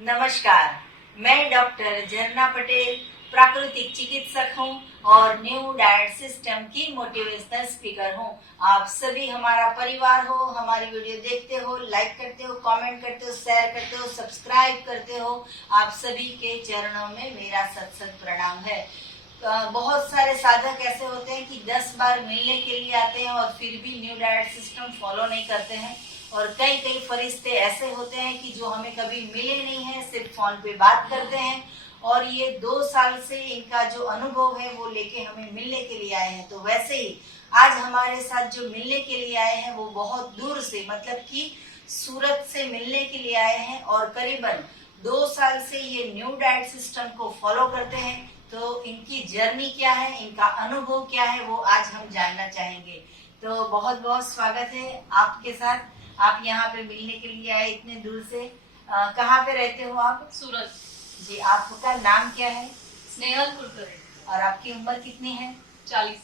नमस्कार, मैं डॉक्टर झरना पटेल प्राकृतिक चिकित्सक हूं और न्यू डाइट सिस्टम की मोटिवेशनल स्पीकर हूं। आप सभी हमारा परिवार हो, हमारी वीडियो देखते हो, लाइक करते हो, कमेंट करते हो, शेयर करते हो, सब्सक्राइब करते हो। आप सभी के चरणों में मेरा सत सत प्रणाम है। बहुत सारे साधक ऐसे होते हैं कि 10 बार मिलने के लिए आते हैं और फिर भी न्यू डाइट सिस्टम फॉलो नहीं करते हैं। और कई कई फरिश्ते ऐसे होते हैं कि जो हमें कभी मिले नहीं हैं, सिर्फ फोन पे बात करते हैं और ये 2 साल से इनका जो अनुभव है वो लेके हमें मिलने के लिए आए हैं। तो वैसे ही आज हमारे साथ जो मिलने के लिए आए हैं वो बहुत दूर से, मतलब कि सूरत से मिलने के लिए आए हैं और करीबन 2 साल से ये न्यू डाइट सिस्टम को फॉलो करते हैं। तो इनकी जर्नी क्या है, इनका अनुभव क्या है, वो आज हम जानना चाहेंगे। तो बहुत बहुत स्वागत है आपके साथ। आप यहाँ पे मिलने के लिए आए इतने दूर से। कहाँ पे रहते हो आप? सूरत। जी, आपका नाम क्या है? स्नेहल कुलकर्णी। और आपकी उम्र कितनी है? 40।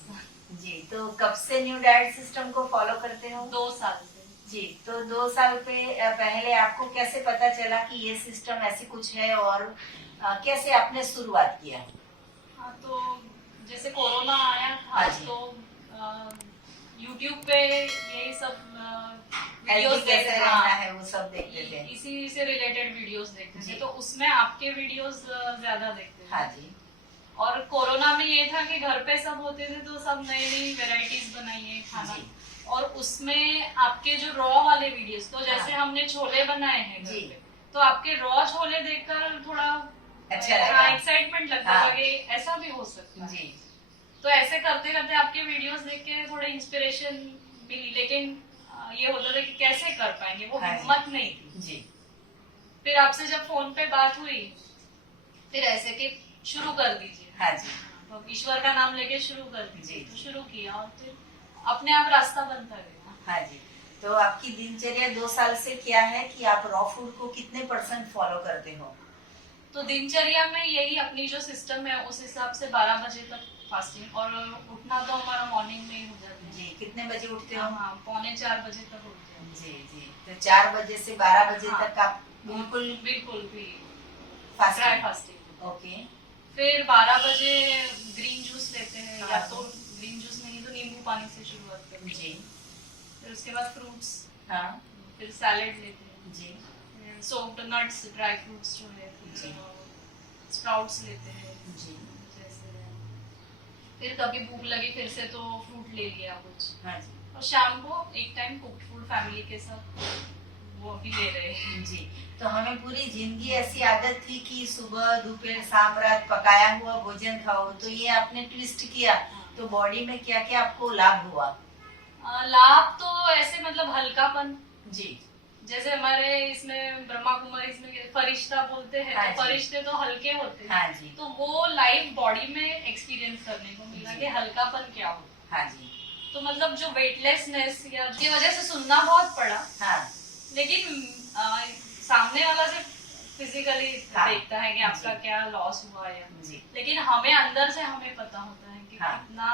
जी, तो कब से न्यू डाइट सिस्टम को फॉलो करते हो? 2 साल से। जी, तो 2 साल पे पहले आपको कैसे पता चला कि ये सिस्टम ऐसी कुछ है और कैसे आपने शुरुआत किया? हाँ, तो जैसे कोरोना आया हाँ था जी। तो यूट्यूब पे यही सब हेल्दी वीडियोस कैसे देख रहना है वो सब देखते थे। इसी से रिलेटेड वीडियोस देखते जी। थे, तो उसमें आपके वीडियोस ज्यादा देखते थे। हाँ जी। और कोरोना में ये था कि घर पे सब होते थे तो सब नई नई वेराइटीज बनाइए खाना। जी। और उसमें आपके जो रॉ वाले वीडियोस, तो जैसे हाँ। हमने छोले बनाए हैं घर जी। पे, तो आपके रॉ छोले देखकर थोड़ा अच्छा लगा। एक्साइटमेंट लगता हाँ। था कि ऐसा भी हो सकता है। जी। तो ऐसे करते करते आपके वीडियोस देख के थोड़े इंस्पिरेशन मिली, लेकिन ये होता था कि कैसे कर पाएंगे, वो हाँ जी। हिम्मत नहीं थी। जी। फिर आपसे जब फोन पे बात हुई, फिर ऐसे कि शुरू कर दीजिए। हाँ जी। तो ईश्वर का नाम लेके शुरू कर दीजिए, जी। तो शुरू किया और फिर अपने आप रास्ता बनता गया। हाँ जी। तो आपकी दिनचर्या 2 साल से क्या है कि आप रॉ फूड को कितने % फॉलो करते हो? तो दिनचर्या में यही अपनी जो सिस्टम है उस हिसाब से 12 बजे तक फास्टिंग, और उठना तो हमारा मॉर्निंग में ही हो जाता है। जी, कितने बजे उठते हो? हाँ, 3:45 बजे तक उठ जाते हैं। जी जी, तो 4 बजे से 12 बजे हाँ। तक आप बिल्कुल बिल्कुल भी फास्टिंग? फास्टिंग। ओके। फिर 12 बजे ग्रीन जूस लेते हैं, हाँ। या तो ग्रीन जूस नहीं तो नींबू पानी से शुरुआत करते हैं। जी। फिर उसके बाद फ्रूट्स, हाँ। फिर सैलेड लेते हैं। जी। सोक्ड नट्स, ड्राई फ्रूट्स जो है, जी। स्प्राउट्स लेते हैं जी। जैसे। फिर कभी भूख लगी फिर से तो फ्रूट ले लिया कुछ। हाँ जी। और शाम को एक टाइम कुक्ड फूड फैमिली के साथ वो भी ले रहे हैं। जी, तो हमें पूरी जिंदगी ऐसी आदत थी कि सुबह दोपहर शाम रात पकाया हुआ भोजन खाओ, तो ये आपने ट्विस्ट किया, तो बॉडी में क्या क्या आपको लाभ हुआ? लाभ तो ऐसे मतलब हल्कापन। जी। जैसे हमारे इसमें ब्रह्मा कुमारी इसमें फरिश्ता बोलते हैं, हाँ तो जी। फरिश्ते तो हल्के होते हैं। हाँ जी। तो वो लाइव बॉडी में एक्सपीरियंस करने को मिला जी। कि हल्कापन क्या हो। हाँ जी। तो मतलब जो वेटलेसनेस या की वजह से सुनना बहुत पड़ा, हाँ। लेकिन सामने वाला सिर्फ फिजिकली हाँ। देखता है कि आपका जी। क्या लॉस हुआ या, जी। लेकिन हमें अंदर से हमें पता होता है कि हाँ। कितना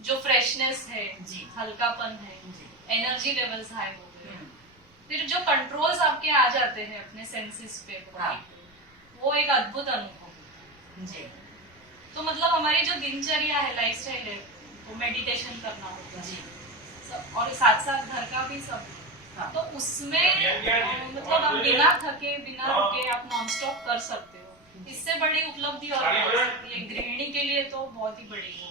जो फ्रेशनेस है, जी। हल्कापन है, जी। एनर्जी लेवल्स हाई हो गए। हम्म। फिर जो कंट्रोल्स आपके आ जाते हैं अपने सेंसेस पे, हाँ। वो एक अद्भुत अनुभव है। जी। तो मतलब हमारी जो दिनचर्या है, लाइफस्टाइल है, वो मेडिटेशन करना होता है जी। सब, और साथ साथ घर का भी सब। हाँ। तो उसमें मतलब आप बिना थके बिना रुके आप नॉन स्टॉप कर सकते हो। इससे बड़ी उपलब्धि और क्या हो सकती है? गृहिणी के लिए तो बहुत ही बड़ी हो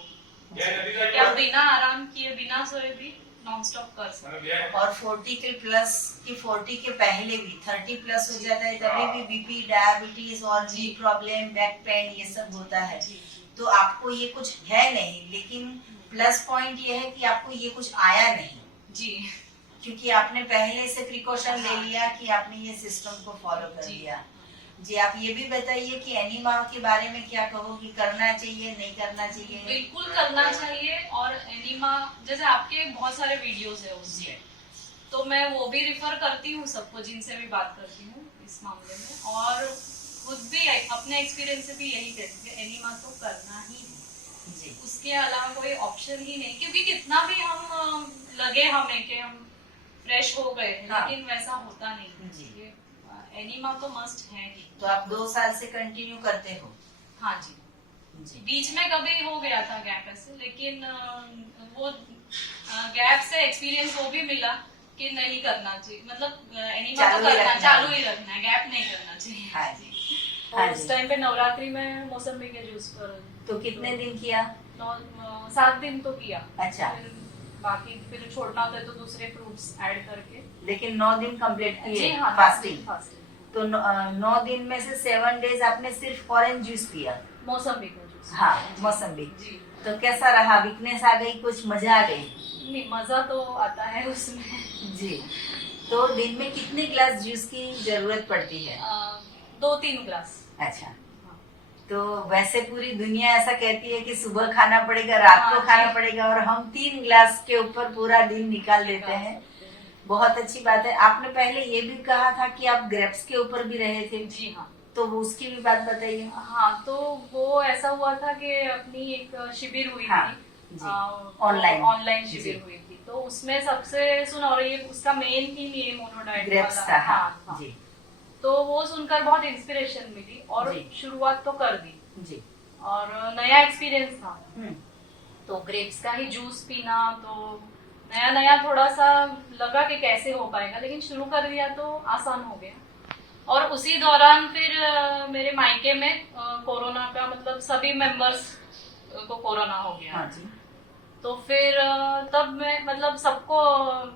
कि आप बिना आराम किए बिना सोए भी नॉन स्टॉप कर सकते हो। और 40 के पहले भी 30+ हो जाता है तभी भी बीपी, डायबिटीज और नी प्रॉब्लम, बैक पेन ये सब होता है। तो आपको ये कुछ है नहीं, लेकिन प्लस पॉइंट ये है कि आपको ये कुछ आया नहीं। जी, क्योंकि आपने पहले से प्रिकॉशन ले लिया कि आपने ये सिस्टम को फॉलो कर लिया। जी, आप ये भी बताइए कि एनीमा के बारे में क्या कहोगी, करना चाहिए नहीं करना चाहिए? बिल्कुल करना चाहिए। और एनीमा जैसे आपके बहुत सारे वीडियोस है उससे, तो मैं वो भी रिफर करती हूँ सबको जिनसे भी बात करती हूँ इस मामले में, और खुद भी अपने एक्सपीरियंस से भी यही कहती है एनीमा तो करना ही है। जी। उसके अलावा कोई ऑप्शन ही नहीं, क्योंकि कितना भी हम लगे हमें कि हम फ्रेश हो गए, हाँ। लेकिन वैसा होता नहीं। जी। ये एनीमा तो मस्ट है ही। तो आप 2 साल से कंटिन्यू करते हो? हाँ जी। जी। बीच में कभी हो गया था गैप ऐसे, लेकिन वो गैप से एक्सपीरियंस वो भी मिला कि नहीं करना चाहिए, मतलब एनीमा तो करना, चालू ही रखना है, गैप नहीं करना चाहिए। हाँ जी। और उस टाइम पे नवरात्रि में मौसमी के जूस पर तो कितने दिन किया? 7 दिन तो किया। अच्छा। फिर बाकी फिर छोड़ना होता है तो दूसरे फ्रूट्स ऐड करके। लेकिन 9 दिन कंप्लीट किए? जी हाँ, फास्टिंग। फास्टिंग। तो 9 दिन में से 7 डेज आपने सिर्फ ऑरेंज जूस पिया? मौसमी का जूस। हाँ, मौसम्बी। जी। तो कैसा रहा? वीकनेस आ गई, कुछ मजा आ गई? नहीं, मजा तो आता है उसमें। जी। तो दिन में कितने ग्लास जूस की जरूरत पड़ती है? 2-3 ग्लास। अच्छा। तो वैसे पूरी दुनिया ऐसा कहती है कि सुबह खाना पड़ेगा, रात को खाना पड़ेगा, और हम 3 ग्लास के ऊपर पूरा दिन निकाल देते हैं। बहुत अच्छी बात है। आपने पहले ये भी कहा था कि आप ग्रेप्स के ऊपर भी रहे थे। जी हाँ। तो उसकी भी बात बताइए। हाँ, तो वो ऐसा हुआ था कि अपनी एक शिविर हुई थी, ऑनलाइन शिविर हुई थी। तो उसमें सबसे सुना, और ये उसका मेन थीम ये मोनोडाइट ग्रेप्स वाला। था। हाँ जी। तो वो सुनकर बहुत इंस्पिरेशन मिली और शुरुआत तो कर दी जी। और नया एक्सपीरियंस था। तो ग्रेप्स का ही जूस पीना, तो नया नया थोड़ा सा लगा कि कैसे हो पाएगा, लेकिन शुरू कर दिया तो आसान हो गया। और उसी दौरान फिर मेरे मायके में कोरोना का, मतलब सभी मेंबर्स को कोरोना हो गया। हाँ जी। तो फिर तब मैं, मतलब सबको,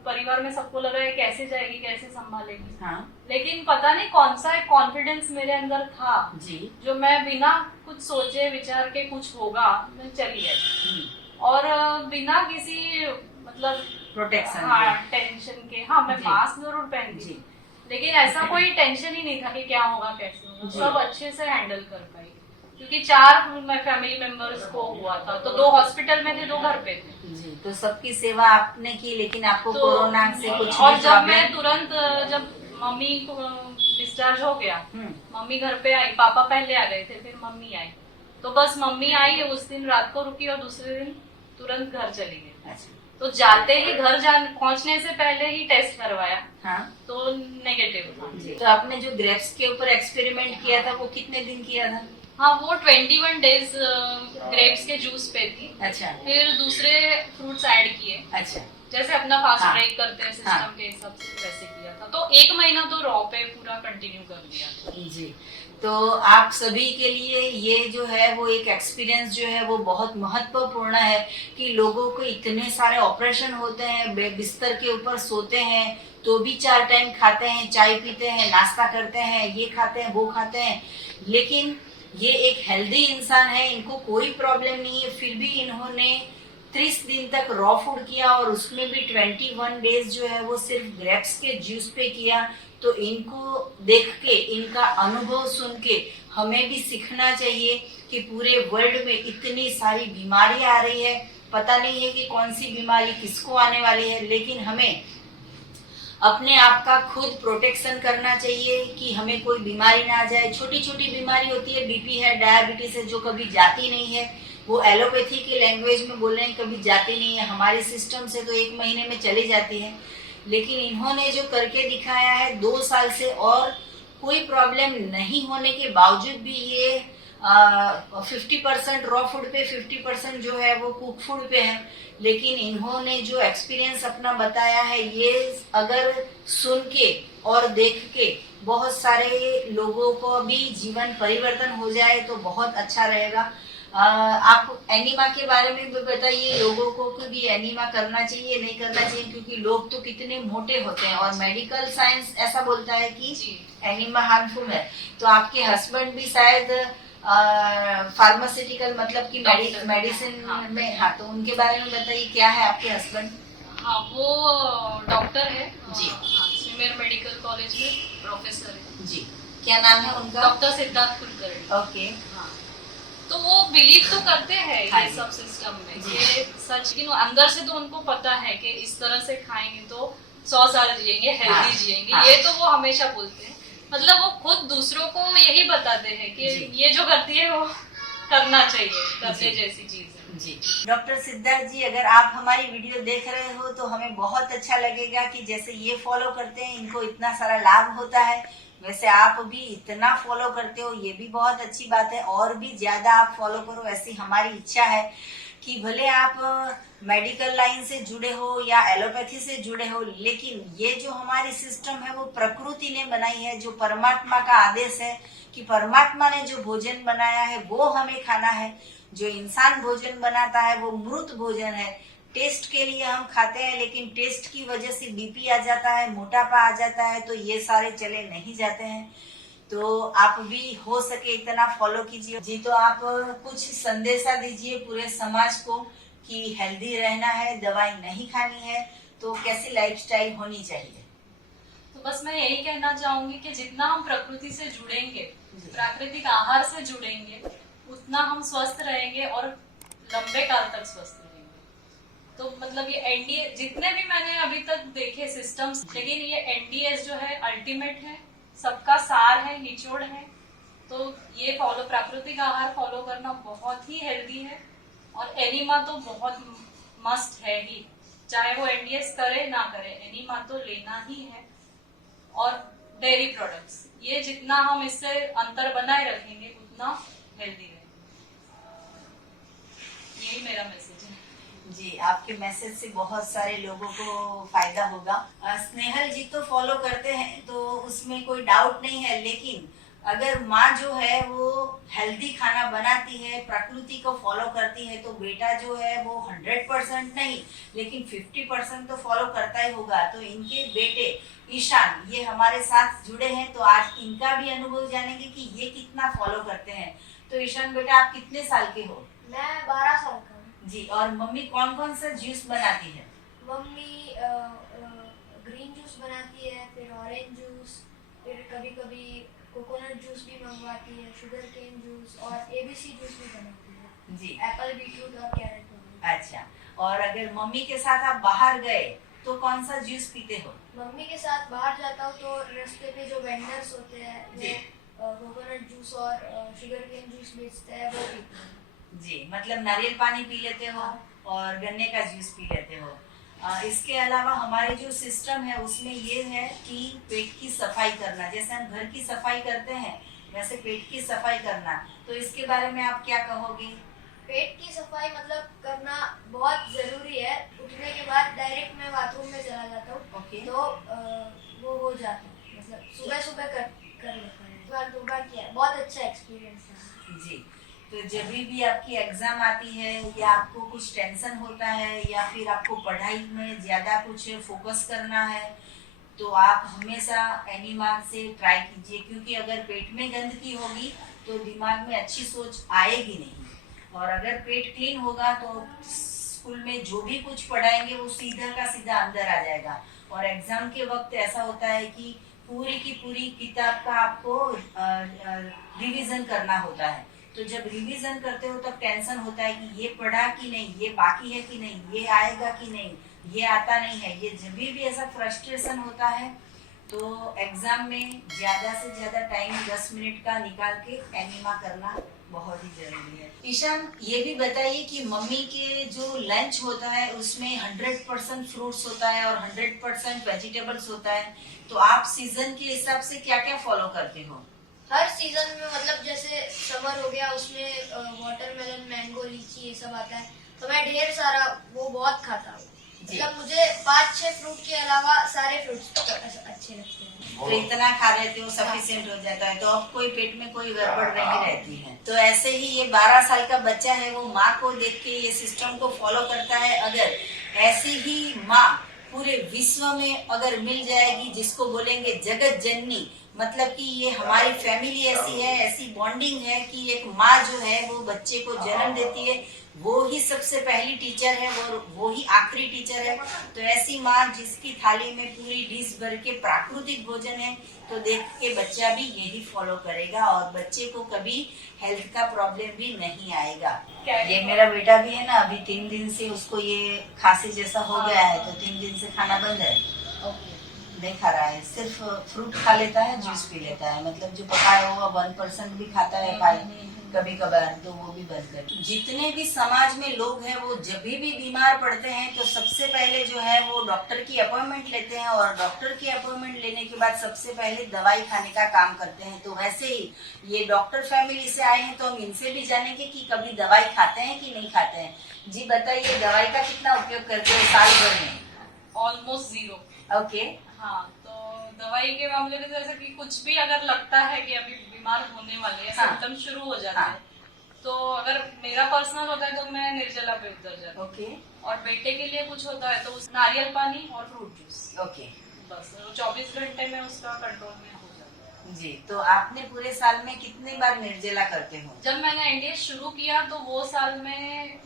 परिवार में सबको लगा ये कैसे जाएगी, कैसे संभालेगी। हाँ। लेकिन पता नहीं कौन सा एक कॉन्फिडेंस मेरे अंदर था जी, जो मैं बिना कुछ सोचे विचार के कुछ होगा मैं चली गई, और बिना किसी मतलब प्रोटेक्शन। हाँ, टेंशन के। हाँ, मैं मास्क जरूर पहनती थी, लेकिन ऐसा कोई टेंशन ही नहीं था कि क्या होगा, कैसे होगा। सब अच्छे से हैंडल कर पाई, क्योंकि 4 फैमिली मेंबर्स को हुआ था, तो 2 हॉस्पिटल में थे, 2 घर पे थे। जी। तो सबकी सेवा आपने की, लेकिन आपको तो कोरोना से कुछ और भी जब प्रॉब्लम? मैं तुरंत, जब मम्मी को डिस्चार्ज हो गया, मम्मी घर पे आई, पापा पहले आ गए थे, फिर मम्मी आई। तो बस मम्मी आई, उस दिन रात को रुकी और दूसरे दिन तुरंत घर चली गई। अच्छा। तो जाते ही घर पहुंचने से पहले ही टेस्ट करवाया। हाँ। तो नेगेटिव था। जी। तो आपने जो ग्रेप्स के ऊपर एक्सपेरिमेंट किया था वो कितने दिन किया था? हाँ, वो 21 डेज ग्रेप्स के जूस पे थी। अच्छा। फिर दूसरे फ्रूट्स ऐड किए। अच्छा। जैसे अपना फास्ट हाँ। ब्रेक करते हैं सिस्टम के हिसाब से, वैसे किया था। तो 1 महीना तो रॉ पे पूरा कंटिन्यू कर दिया था। जी। तो आप सभी के लिए ये जो है वो एक एक्सपीरियंस जो है वो बहुत महत्वपूर्ण है कि लोगों को इतने सारे ऑपरेशन होते हैं, बिस्तर के ऊपर सोते हैं तो भी 4 टाइम खाते हैं, चाय पीते हैं, नाश्ता करते हैं, ये खाते हैं, वो खाते हैं, लेकिन ये एक हेल्दी इंसान है, इनको कोई प्रॉब्लम नहीं है, फिर भी इन्होंने 30 दिन तक रॉ फूड किया और उसमें भी 21 डेज जो है वो सिर्फ ग्रेप्स के जूस पे किया। तो इनको देख के, इनका अनुभव सुन के हमें भी सीखना चाहिए कि पूरे वर्ल्ड में इतनी सारी बीमारियां आ रही है, पता नहीं है कि कौन सी बीमारी किसको आने वाली है, लेकिन हमें अपने आप का खुद प्रोटेक्शन करना चाहिए कि हमें कोई बीमारी ना आ जाए। छोटी छोटी बीमारी होती है, बीपी है, डायबिटीज है, जो कभी जाती नहीं है, वो एलोपैथी की लैंग्वेज में बोल रहे हैं, कभी जाती नहीं है, हमारे सिस्टम से तो 1 महीने में चली जाती है। लेकिन इन्होंने जो करके दिखाया है 2 साल से, और कोई प्रॉब्लम नहीं होने के बावजूद भी ये 50% रॉ फूड पे, 50% जो है वो कुक फूड पे है, लेकिन इन्होंने जो एक्सपीरियंस अपना बताया है, ये अगर सुन के और देख के बहुत सारे लोगों को भी जीवन परिवर्तन हो जाए तो बहुत अच्छा रहेगा। आप एनीमा के बारे में भी बताइए, लोगों को भी एनीमा करना चाहिए, नहीं करना चाहिए, क्योंकि लोग तो कितने मोटे होते हैं और मेडिकल साइंस ऐसा बोलता है कि एनीमा हार्मफुल है। तो आपके हस्बैंड भी शायद फार्मास्यूटिकल, मतलब कि मेडिसिन में, हाँ, तो उनके बारे में बताइए, क्या है आपके हस्बैंड? हाँ, वो डॉक्टर है जी। हाँ, सिमिर मेडिकल कॉलेज में प्रोफेसर है जी। क्या नाम है उनका? डॉक्टर सिद्धार्थ कुलकर्णी। ओके। हाँ, तो वो बिलीव तो करते हैं ये सब सिस्टम में, ये सच, कि अंदर से तो उनको पता है कि इस तरह से खाएंगे तो 100 साल जिएंगे, हेल्दी जिएंगे। ये तो वो हमेशा बोलते हैं, मतलब वो खुद दूसरों को यही बताते हैं कि ये जो करती है वो करना चाहिए, करने जैसी चीज है। जी। डॉक्टर सिद्धार्थ जी, अगर आप हमारी वीडियो देख रहे हो तो हमें बहुत अच्छा लगेगा कि जैसे ये फॉलो करते हैं, इनको इतना सारा लाभ होता है, वैसे आप भी इतना फॉलो करते हो, ये भी बहुत अच्छी बात है। और भी ज्यादा आप फॉलो करो, ऐसी हमारी इच्छा है कि भले आप मेडिकल लाइन से जुड़े हो या एलोपैथी से जुड़े हो, लेकिन ये जो हमारी सिस्टम है वो प्रकृति ने बनाई है, जो परमात्मा का आदेश है कि परमात्मा ने जो भोजन बनाया है वो हमें खाना है। जो इंसान भोजन बनाता है वो मृत भोजन है। टेस्ट के लिए हम खाते हैं, लेकिन टेस्ट की वजह से बीपी आ जाता है, मोटापा आ जाता है, तो ये सारे चले नहीं जाते हैं। तो आप भी हो सके इतना फॉलो कीजिए जी। तो आप कुछ संदेशा दीजिए पूरे समाज को कि हेल्दी रहना है, दवाई नहीं खानी है, तो कैसी लाइफस्टाइल होनी चाहिए। तो बस मैं यही कहना चाहूंगी कि जितना हम प्रकृति से जुड़ेंगे, प्राकृतिक आहार से जुड़ेंगे, उतना हम स्वस्थ रहेंगे और लंबे काल तक स्वस्थ रहेंगे। तो मतलब ये एनडीए जितने भी मैंने अभी तक देखे सिस्टम्स, लेकिन ये एनडीएस जो है अल्टीमेट है, सबका सार है, निचोड़ है। तो ये फॉलो, प्राकृतिक आहार फॉलो करना बहुत ही हेल्दी है। और एनिमा तो बहुत मस्ट है ही, चाहे वो एनडीएस करे ना करे, एनिमा तो लेना ही है। और डेयरी प्रोडक्ट्स, ये जितना हम इससे अंतर बनाए रखेंगे उतना हेल्दी रहेंगे। यही मेरा मैसेज है जी। आपके मैसेज से बहुत सारे लोगों को फायदा होगा। स्नेहल जी तो फॉलो करते हैं, तो उसमें कोई डाउट नहीं है, लेकिन अगर माँ जो है वो हेल्दी खाना बनाती है, प्रकृति को फॉलो करती है, तो बेटा जो है वो 100% नहीं, लेकिन 50% तो फॉलो करता ही होगा। तो इनके बेटे ईशान ये हमारे साथ जुड़े हैं, तो आज इनका भी अनुभव जानेंगे कि ये कितना फॉलो करते हैं। तो ईशान बेटा, आप कितने साल के हो? मैं 12 साल का हूँ जी। और मम्मी कौन कौन सा जूस बनाती है? मम्मी ग्रीन जूस बनाती है, फिर ऑरेंज जूस, फिर कभी कभी कोकोनट जूस भी मंगवाती है, शुगर केन जूस और एबीसी जूस भी बनाती है जी। एप्पल, बीटरूट और कैरेट हो। अच्छा। और अगर मम्मी के साथ आप बाहर गए तो कौन सा जूस पीते हो? मम्मी के साथ बाहर जाता हूँ तो रास्ते पे जो वेंडर्स होते हैं जी। वो कोकोनट जूस और शुगर केन जूस बेचते हैं, वो पीते हैं। जी, मतलब नारियल पानी पी लेते हो और गन्ने का जूस पी लेते हो। इसके अलावा हमारे जो सिस्टम है उसमें ये है कि पेट की सफाई करना, जैसे हम घर की सफाई करते हैं वैसे पेट की सफाई करना। तो इसके बारे में आप क्या कहोगे? पेट की सफाई मतलब करना बहुत जरूरी है। उठने के बाद डायरेक्ट मैं बाथरूम में चला जाता हूँ, ओके। तो वो हो जाता है, मतलब सुबह सुबह कर लेता है। एक बार 2 बार किया, बहुत अच्छा एक्सपीरियंस है जी। तो जब भी आपकी एग्जाम आती है या आपको कुछ टेंशन होता है या फिर आपको पढ़ाई में ज्यादा कुछ फोकस करना है, तो आप हमेशा एनिमा से ट्राई कीजिए, क्योंकि अगर पेट में गंदगी होगी तो दिमाग में अच्छी सोच आएगी नहीं। और अगर पेट क्लीन होगा तो स्कूल में जो भी कुछ पढ़ाएंगे वो सीधा का सीधा अंदर आ जाएगा। और एग्जाम के वक्त ऐसा होता है कि पूरी की पूरी किताब का आपको रिवीजन करना होता है। तो जब रिवीजन करते हो तब टेंशन होता है कि ये पढ़ा कि नहीं, ये बाकी है कि नहीं, ये आएगा कि नहीं, ये आता नहीं है। ये जब भी ऐसा फ्रस्ट्रेशन होता है तो एग्जाम में ज्यादा से ज्यादा टाइम 10 मिनट का निकाल के एनिमा करना बहुत ही जरूरी है। ईशान, ये भी बताइए कि मम्मी के जो लंच होता है उसमें 100% फ्रूट्स होता है और 100% वेजिटेबल्स होता है, तो आप सीजन के हिसाब से क्या क्या फॉलो करते हो? हर सीजन में, मतलब जैसे समर हो गया उसमें वाटरमेलन, मैंगो, लीची ये सब आता है, तो मैं ढेर सारा वो बहुत खाता हूँ। मतलब मुझे 5-6 फ्रूट के अलावा सारे फ्रूट्स अच्छे लगते हैं। तो इतना खा लेते हो, सफिशिएंट हो जाता है, तो अब कोई पेट में कोई गड़बड़ नहीं रहती है। तो ऐसे ही ये 12 साल का बच्चा है, वो माँ को देख के ये सिस्टम को फॉलो करता है। अगर ऐसी ही माँ पूरे विश्व में अगर मिल जाएगी, जिसको बोलेंगे जगत जननी, मतलब कि ये हमारी फैमिली ऐसी है, ऐसी बॉन्डिंग है कि एक माँ जो है वो बच्चे को जन्म देती है, वो ही सबसे पहली टीचर है, वो ही आखिरी टीचर है। तो ऐसी माँ जिसकी थाली में पूरी डिश भर के प्राकृतिक भोजन है, तो देख के बच्चा भी यही फॉलो करेगा और बच्चे को कभी हेल्थ का प्रॉब्लम भी नहीं आएगा। ये मेरा बेटा भी है ना, अभी 3 दिन से उसको ये खांसी जैसा हो गया है, तो 3 दिन से खाना बंद है, नहीं खा रहा है, सिर्फ फ्रूट खा लेता है, जूस पी लेता है, मतलब जो पकाया हुआ 1% भी खाता है, कभी कभार तो वो भी बंद कर। जितने भी समाज में लोग हैं वो जब भी बीमार पड़ते हैं तो सबसे पहले जो है वो डॉक्टर की अपॉइंटमेंट लेते हैं, और डॉक्टर की अपॉइंटमेंट लेने के बाद सबसे पहले दवाई खाने का काम करते हैं। तो वैसे ही ये डॉक्टर फैमिली से आए हैं तो हम इनसे भी जानेंगे कि कभी दवाई खाते हैं कि नहीं खाते हैं। जी बताइए, दवाई का कितना उपयोग करते हो साल भर में? ऑलमोस्ट 0। ओके। हाँ, तो दवाई के मामले में जैसे कि कुछ भी अगर लगता है कि अभी बीमार होने वाले हैं, हाँ। सिम्टम शुरू हो जाते हाँ। हैं, तो अगर मेरा पर्सनल होता है तो मैं निर्जला पे उतर जाती हूँ। ओके। और बेटे के लिए कुछ होता है तो उस नारियल पानी और फ्रूट जूस, ओके बस 24 घंटे में उसका कंट्रोल में हो जाता है। जी। तो आपने पूरे साल में कितनी बार निर्जला करते हो? जब मैंने एनडीएस शुरू किया तो वो साल में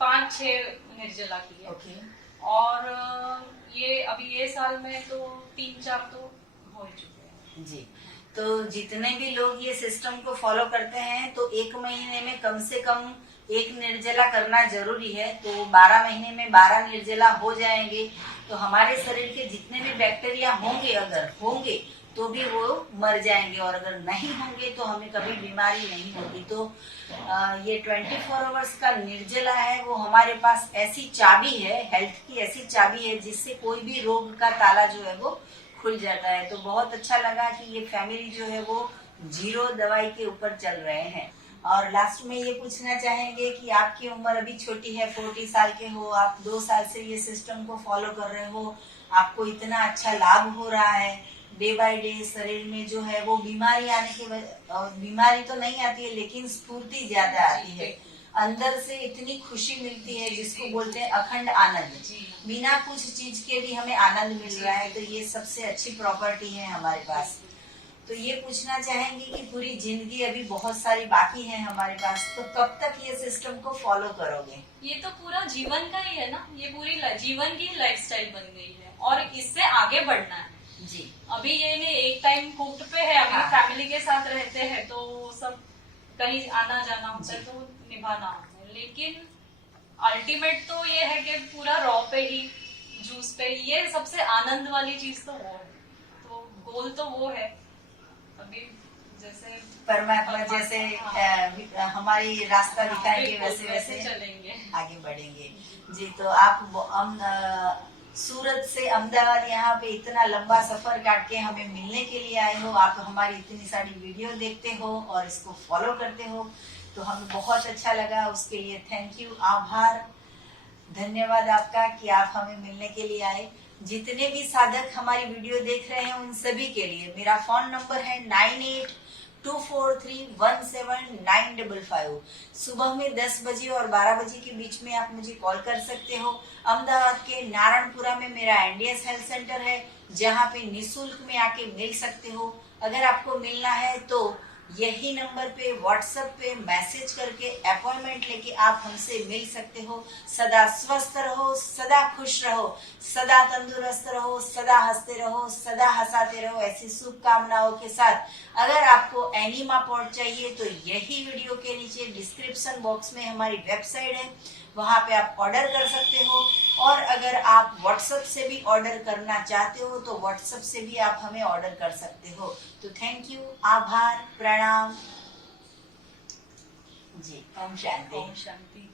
5-6 निर्जला की है। ओके। और ये अभी ये साल में तो 3-4 तो हो ही चुके हैं। जी। तो जितने भी लोग ये सिस्टम को फॉलो करते हैं तो 1 महीने में कम से कम 1 निर्जला करना जरूरी है। तो 12 महीने में 12 निर्जला हो जाएंगे तो हमारे शरीर के जितने भी बैक्टीरिया होंगे, अगर होंगे तो भी वो मर जाएंगे, और अगर नहीं होंगे तो हमें कभी बीमारी नहीं होगी। तो ये 24 आवर्स का निर्जला है वो हमारे पास ऐसी चाबी है, हेल्थ की ऐसी चाबी है जिससे कोई भी रोग का ताला जो है वो खुल जाता है। तो बहुत अच्छा लगा कि ये फैमिली जो है वो 0 दवाई के ऊपर चल रहे हैं। और लास्ट में ये पूछना चाहेंगे कि आपकी उम्र अभी छोटी है, 40 साल के हो, आप 2 साल से ये सिस्टम को फॉलो कर रहे हो, आपको इतना अच्छा लाभ हो रहा है, डे बाय डे शरीर में जो है वो बीमारी आने के बीमारी तो नहीं आती है लेकिन स्फूर्ति ज्यादा आती है, अंदर से इतनी खुशी मिलती है जिसको बोलते हैं अखंड आनंद। बिना कुछ चीज के भी हमें आनंद मिल रहा है, तो ये सबसे अच्छी प्रॉपर्टी है हमारे पास। तो ये पूछना चाहेंगे कि पूरी जिंदगी अभी बहुत सारी बाकी है हमारे पास, तो कब तक ये सिस्टम को फॉलो करोगे? ये तो पूरा जीवन का ही है ना, ये पूरी जीवन की लाइफस्टाइल बन गई है और इससे आगे बढ़ना है। जी। अभी ये नहीं एक टाइम कुक्ड पे है, अभी हाँ। फैमिली के साथ रहते हैं तो सब कहीं आना जाना होता है तो निभाना होता है, लेकिन अल्टीमेट तो ये है कि पूरा रॉ पे ही, जूस पे, ये सबसे आनंद वाली चीज तो वो है। तो गोल तो वो है अभी, जैसे परमात्मा जैसे हमारी रास्ता दिखाएंगे वैसे वैसे चलेंगे, आगे बढ़ेंगे। जी। तो आप सूरत से अहमदाबाद यहाँ पे इतना लंबा सफर काट के हमें मिलने के लिए आए हो, आप हमारी इतनी सारी वीडियो देखते हो और इसको फॉलो करते हो, तो हमें बहुत अच्छा लगा। उसके लिए थैंक यू, आभार, धन्यवाद आपका कि आप हमें मिलने के लिए आए। जितने भी साधक हमारी वीडियो देख रहे हैं उन सभी के लिए मेरा फोन नंबर है 9824317955। सुबह में 10 बजे और 12 बजे के बीच में आप मुझे कॉल कर सकते हो। अहमदाबाद के नारायणपुरा में मेरा एनडीएस हेल्थ सेंटर है जहाँ पे निःशुल्क में आके मिल सकते हो। अगर आपको मिलना है तो यही नंबर पे व्हाट्सएप पे मैसेज करके अपॉइंटमेंट लेके आप हमसे मिल सकते हो। सदा स्वस्थ रहो, सदा खुश रहो, सदा तंदुरुस्त रहो, सदा हंसते रहो, सदा हंसाते रहो, ऐसी शुभकामनाओं के साथ अगर आपको एनिमा पॉड चाहिए तो यही वीडियो के नीचे डिस्क्रिप्शन बॉक्स में हमारी वेबसाइट है, वहां पे आप ऑर्डर कर सकते हो। और अगर आप व्हाट्सएप से भी ऑर्डर करना चाहते हो तो व्हाट्सएप से भी आप हमें ऑर्डर कर सकते हो। तो थैंक यू, आभार, प्रणाम जी। ओम शांति। ओम शांति।